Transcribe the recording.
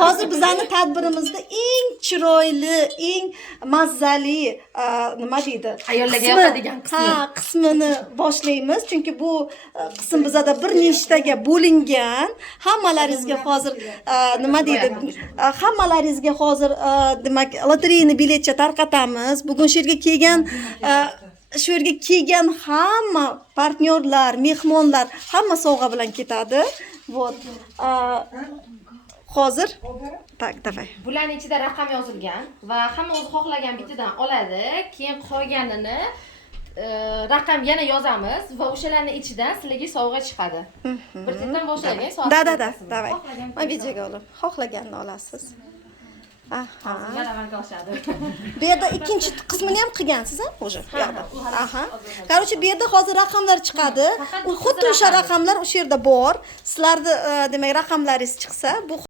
Hozir bizning tadbirimizda eng chiroyli, eng mazzali nima deydi? Ayollarga yoqadigan qismi. Ha, qismini boshlaymiz, chunki bu qism bizada bir nechtaga bo'lingan. Hammalaringizga hozir nima deydi? Hammalaringizga hozir demak, lotereyani biletcha tarqatamiz. Bugun shu yerga kelgan hamma partnyorlar, mehmonlar hamma sovg'a bilan ketadi. Вот. Hozir tak, davay. Bularning ichida raqam yozilgan va hamma o'zi xohlagan bitidan oladi. Keyin qolganini raqam yana yozamiz va o'shalarning ichidan sizlarga sovg'a chiqadi. Bir titdan boshlaylik. Da, davay. Men videoga olib, xohlaganini olasiz. Aha. Bu yerda ikkinchi qismini ham qilgansiz-a, o'sha yoqda. Aha. Короче, bu yerda hozir raqamlar chiqadi. Xuddi o'sha raqamlar o'sha yerda bor. Sizlarda demak raqamlaringiz chiqsa, bu